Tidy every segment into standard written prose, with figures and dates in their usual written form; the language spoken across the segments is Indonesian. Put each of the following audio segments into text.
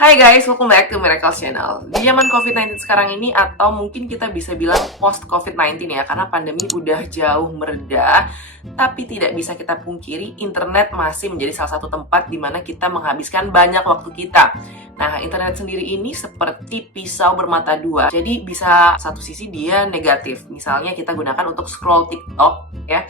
Hai guys, welcome back to Miracle Channel. Di zaman COVID-19 sekarang ini, atau mungkin kita bisa bilang post COVID-19 ya, karena pandemi udah jauh mereda, tapi tidak bisa kita pungkiri, internet masih menjadi salah satu tempat di mana kita menghabiskan banyak waktu kita. Nah, internet sendiri ini seperti pisau bermata dua. Jadi bisa satu sisi dia negatif. Misalnya kita gunakan untuk scroll TikTok ya.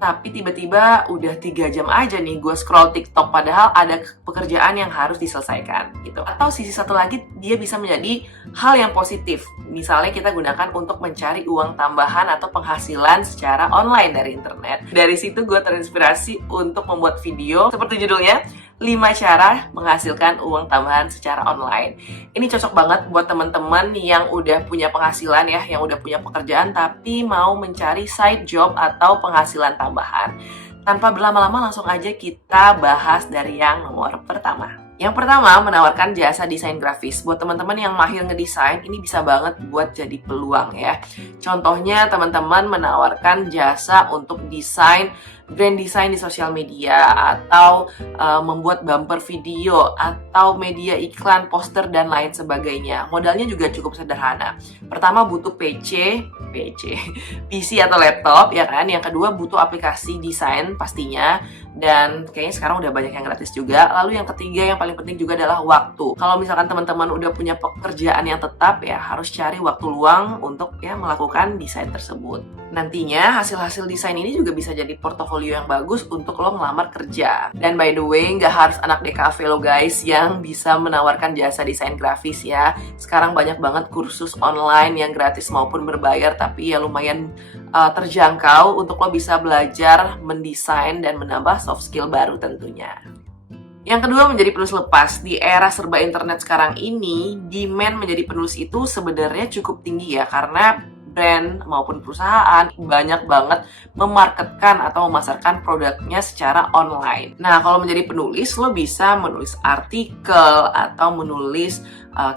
Tapi tiba-tiba udah 3 jam aja nih gue scroll TikTok, padahal ada pekerjaan yang harus diselesaikan gitu. Atau sisi satu lagi, dia bisa menjadi hal yang positif. Misalnya kita gunakan untuk mencari uang tambahan atau penghasilan secara online dari internet. Dari situ gue terinspirasi untuk membuat video seperti judulnya, 5 cara menghasilkan uang tambahan secara online. Ini cocok banget buat teman-teman yang udah punya penghasilan ya, yang udah punya pekerjaan tapi mau mencari side job atau penghasilan tambahan. Tanpa berlama-lama langsung aja kita bahas dari yang nomor pertama. Yang pertama, menawarkan jasa desain grafis. Buat teman-teman yang mahir ngedesain, ini bisa banget buat jadi peluang ya. Contohnya, teman-teman menawarkan jasa untuk desain, brand design di sosial media, atau membuat bumper video, atau media iklan, poster, dan lain sebagainya. Modalnya juga cukup sederhana. Pertama, butuh PC atau laptop, ya kan? Yang kedua, butuh aplikasi desain pastinya. Dan kayaknya sekarang udah banyak yang gratis juga. Lalu yang ketiga yang paling penting juga adalah waktu. Kalau misalkan teman-teman udah punya pekerjaan yang tetap ya, harus cari waktu luang untuk ya melakukan desain tersebut. Nantinya hasil-hasil desain ini juga bisa jadi portofolio yang bagus untuk lo ngelamar kerja. Dan by the way, nggak harus anak DKV lo guys yang bisa menawarkan jasa desain grafis ya. Sekarang banyak banget kursus online yang gratis maupun berbayar, tapi ya lumayan terjangkau untuk lo bisa belajar mendesain dan menambah soft skill baru tentunya. Yang kedua, menjadi penulis lepas. Di era serba internet sekarang ini, demand menjadi penulis itu sebenarnya cukup tinggi ya, karena brand maupun perusahaan banyak banget memarketkan atau memasarkan produknya secara online. Nah, kalau menjadi penulis, lo bisa menulis artikel atau menulis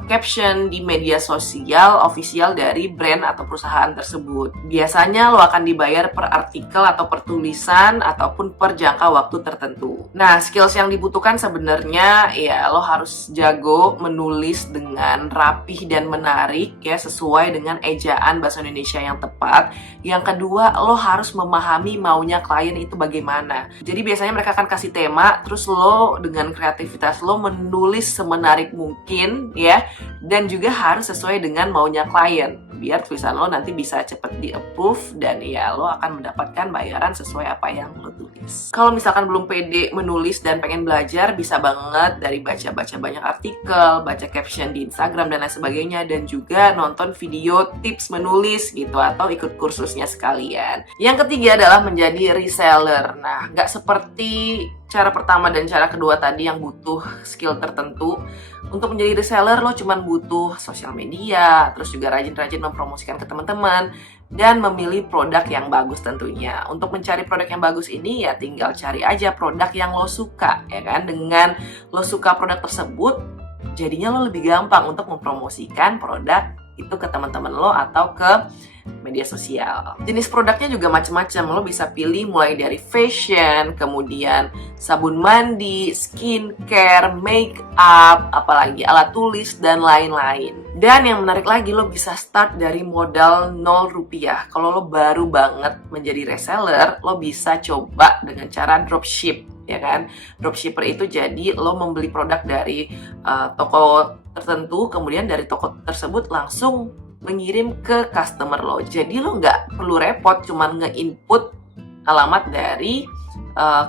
caption di media sosial official dari brand atau perusahaan tersebut. Biasanya lo akan dibayar per artikel atau per tulisan ataupun per jangka waktu tertentu. Nah, skills yang dibutuhkan sebenarnya ya lo harus jago menulis dengan rapih dan menarik ya, sesuai dengan ejaan bahasa Indonesia yang tepat. Yang kedua, lo harus memahami maunya klien itu bagaimana. Jadi biasanya mereka akan kasih tema, terus lo dengan kreativitas lo menulis semenarik mungkin ya, dan juga harus sesuai dengan maunya klien biar tulisan lo nanti bisa cepet di-approve dan ya lo akan mendapatkan bayaran sesuai apa yang lo tulis. Kalau misalkan belum pede menulis dan pengen belajar, bisa banget dari baca-baca banyak artikel, baca caption di Instagram dan lain sebagainya, dan juga nonton video tips menulis gitu atau ikut kursusnya sekalian. Yang ketiga adalah menjadi reseller. Nah, nggak seperti cara pertama dan cara kedua tadi yang butuh skill tertentu. Untuk menjadi reseller lo cuman butuh sosial media, terus juga rajin-rajin mempromosikan ke teman-teman, dan memilih produk yang bagus tentunya. Untuk mencari produk yang bagus ini ya tinggal cari aja produk yang lo suka ya kan. Dengan lo suka produk tersebut, jadinya lo lebih gampang untuk mempromosikan produk itu ke teman-teman lo atau ke media sosial. Jenis produknya juga macam-macam. Lo bisa pilih mulai dari fashion, kemudian sabun mandi, skincare, make up, apalagi alat tulis, dan lain-lain. Dan yang menarik lagi, lo bisa start dari modal 0 rupiah. Kalau lo baru banget menjadi reseller, lo bisa coba dengan cara dropship, ya kan? Dropshipper itu jadi lo membeli produk dari toko tertentu, kemudian dari toko tersebut langsung mengirim ke customer lo. Jadi lo nggak perlu repot, cuman nge-input alamat dari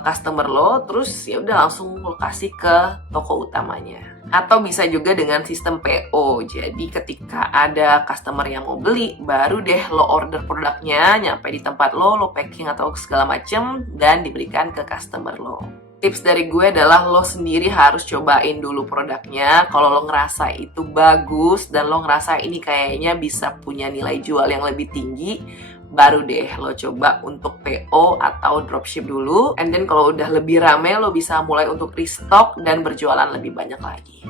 customer lo, terus ya udah langsung lo kasih ke toko utamanya. Atau bisa juga dengan sistem PO. Jadi ketika ada customer yang mau beli, baru deh lo order produknya, nyampe di tempat lo packing atau segala macem, dan diberikan ke customer lo. Tips dari gue adalah lo sendiri harus cobain dulu produknya. Kalau lo ngerasa itu bagus dan lo ngerasa ini kayaknya bisa punya nilai jual yang lebih tinggi, baru deh lo coba untuk PO atau dropship dulu. And then kalau udah lebih rame, lo bisa mulai untuk restock dan berjualan lebih banyak lagi.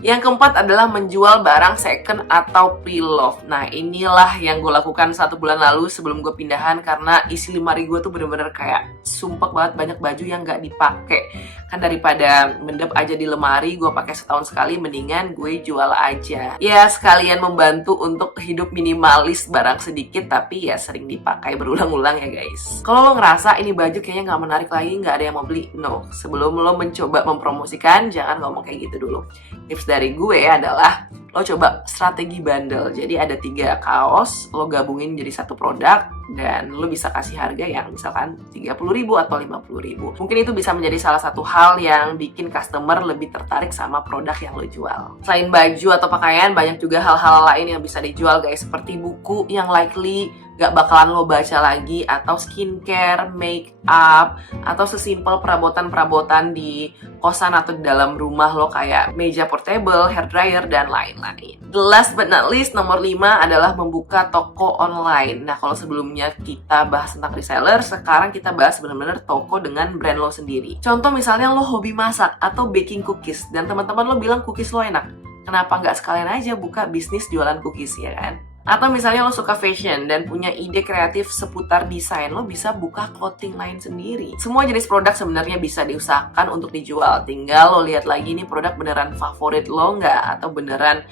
Yang keempat adalah menjual barang second atau pre-love. Nah, inilah yang gue lakukan 1 bulan lalu sebelum gue pindahan, karena isi lemari gue tuh bener-bener kayak sumpek banget, banyak baju yang gak dipakai. Kan daripada mendep aja di lemari, gue pakai setahun sekali, mendingan gue jual aja. Ya sekalian membantu untuk hidup minimalis, barang sedikit tapi ya sering dipakai berulang-ulang ya guys. Kalau lo ngerasa ini baju kayaknya nggak menarik lagi, nggak ada yang mau beli, no. Sebelum lo mencoba mempromosikan, jangan ngomong kayak gitu dulu. Tips dari gue adalah lo coba strategi bundle. Jadi ada 3 kaos, lo gabungin jadi satu produk, dan lo bisa kasih harga yang misalkan 30.000 atau 50.000. Mungkin itu bisa menjadi salah satu hal yang bikin customer lebih tertarik sama produk yang lo jual. Selain baju atau pakaian, banyak juga hal-hal lain yang bisa dijual guys, seperti buku yang likely gak bakalan lo baca lagi, atau skincare, make up, atau sesimpel perabotan-perabotan di kosan atau di dalam rumah lo kayak meja portable, hair dryer, dan lain-lain. The last but not least, nomor 5 adalah membuka toko online. Nah, kalau sebelumnya kita bahas tentang reseller, sekarang kita bahas benar-benar toko dengan brand lo sendiri. Contoh misalnya lo hobi masak atau baking cookies, dan teman-teman lo bilang cookies lo enak. Kenapa nggak sekalian aja buka bisnis jualan cookies, ya kan? Atau misalnya lo suka fashion dan punya ide kreatif seputar desain, lo bisa buka clothing line sendiri. Semua jenis produk sebenarnya bisa diusahakan untuk dijual. Tinggal lo lihat lagi nih produk beneran favorit lo nggak, atau beneran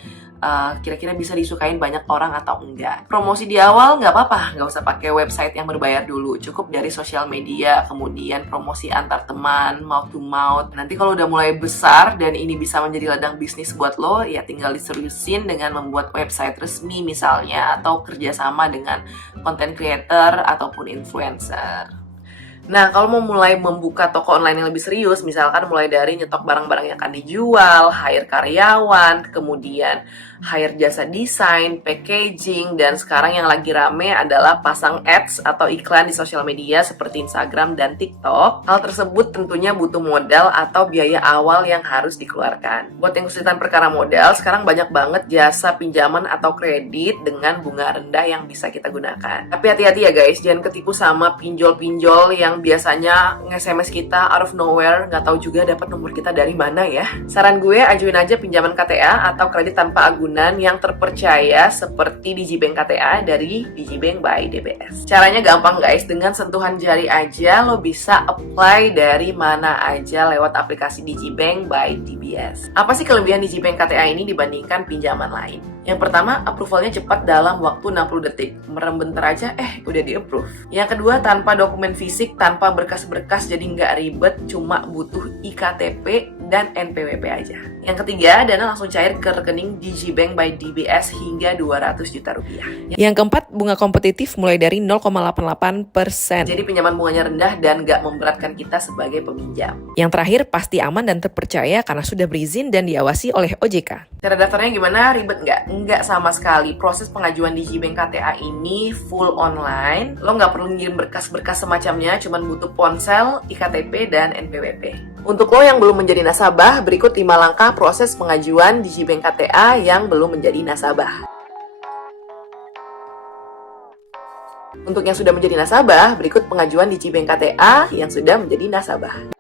kira-kira bisa disukain banyak orang atau enggak. Promosi di awal nggak apa-apa, nggak usah pakai website yang berbayar dulu. Cukup dari sosial media, kemudian promosi antar teman, mouth to mouth. Nanti kalau udah mulai besar dan ini bisa menjadi ladang bisnis buat lo, ya tinggal diseriusin dengan membuat website resmi misalnya, atau kerjasama dengan content creator ataupun influencer. Nah, kalau mau mulai membuka toko online yang lebih serius, misalkan mulai dari nyetok barang-barang yang akan dijual, hire karyawan, kemudian hire jasa desain, packaging, dan sekarang yang lagi rame adalah pasang ads atau iklan di sosial media seperti Instagram dan TikTok. Hal tersebut tentunya butuh modal atau biaya awal yang harus dikeluarkan. Buat yang kesulitan perkara modal, sekarang banyak banget jasa pinjaman atau kredit dengan bunga rendah yang bisa kita gunakan. Tapi hati-hati ya guys, jangan ketipu sama pinjol-pinjol yang biasanya nge-SMS kita out of nowhere, nggak tahu juga dapat nomor kita dari mana ya. Saran gue, ajuin aja pinjaman KTA atau kredit tanpa agunan yang terpercaya seperti Digibank KTA dari Digibank by DBS. Caranya gampang guys, dengan sentuhan jari aja lo bisa apply dari mana aja lewat aplikasi Digibank by DBS. Apa sih kelebihan Digibank KTA ini dibandingkan pinjaman lain? Yang pertama, approvalnya cepat dalam waktu 60 detik. Merem bentar aja, udah di-approve. Yang kedua, tanpa dokumen fisik, tanpa berkas-berkas, jadi nggak ribet, cuma butuh IKTP dan NPWP aja. Yang ketiga, dana langsung cair ke rekening Digibank by DBS hingga 200 juta rupiah. Yang keempat, bunga kompetitif mulai dari 0,88%. Jadi pinjaman bunganya rendah dan nggak memberatkan kita sebagai peminjam. Yang terakhir, pasti aman dan terpercaya karena sudah berizin dan diawasi oleh OJK. Cara daftarnya gimana? Ribet nggak? Nggak sama sekali. Proses pengajuan Digibank KTA ini full online. Lo nggak perlu ngirim berkas-berkas semacamnya, cuman butuh ponsel, IKTP, dan NPWP. Untuk lo yang belum menjadi nasabah, berikut 5 langkah proses pengajuan Digibank KTA yang belum menjadi nasabah. Untuk yang sudah menjadi nasabah, berikut pengajuan Digibank KTA yang sudah menjadi nasabah.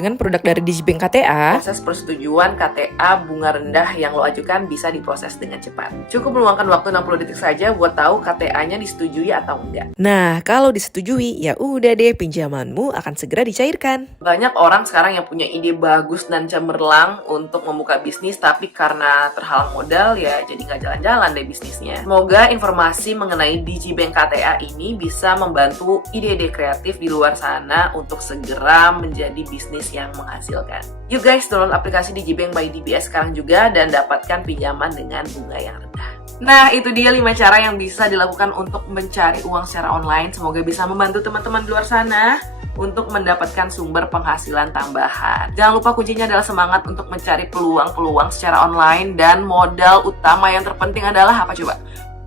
Dengan produk dari Digibank KTA, proses persetujuan KTA bunga rendah yang lo ajukan bisa diproses dengan cepat. Cukup meluangkan waktu 60 detik saja buat tahu KTA-nya disetujui atau enggak. Nah, kalau disetujui, ya udah deh, pinjamanmu akan segera dicairkan. Banyak orang sekarang yang punya ide bagus dan cemerlang untuk membuka bisnis, tapi karena terhalang modal, ya jadi nggak jalan-jalan deh bisnisnya. Semoga informasi mengenai Digibank KTA ini bisa membantu ide-ide kreatif di luar sana untuk segera menjadi bisnis yang menghasilkan. Yuk guys, download aplikasi Digibank by DBS sekarang juga dan dapatkan pinjaman dengan bunga yang rendah. Nah, itu dia 5 cara yang bisa dilakukan untuk mencari uang secara online. Semoga bisa membantu teman-teman di luar sana untuk mendapatkan sumber penghasilan tambahan. Jangan lupa kuncinya adalah semangat untuk mencari peluang-peluang secara online, dan modal utama yang terpenting adalah apa coba?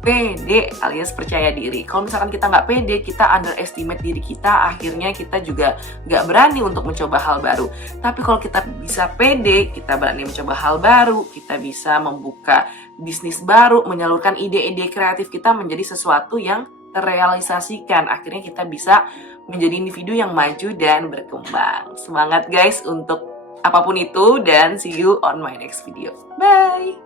Pede alias percaya diri. Kalau misalkan kita nggak pede, kita underestimate diri kita, akhirnya kita juga nggak berani untuk mencoba hal baru. Tapi kalau kita bisa pede, kita berani mencoba hal baru, kita bisa membuka bisnis baru, menyalurkan ide-ide kreatif kita menjadi sesuatu yang terrealisasikan. Akhirnya kita bisa menjadi individu yang maju dan berkembang. Semangat guys untuk apapun itu, dan see you on my next video. Bye!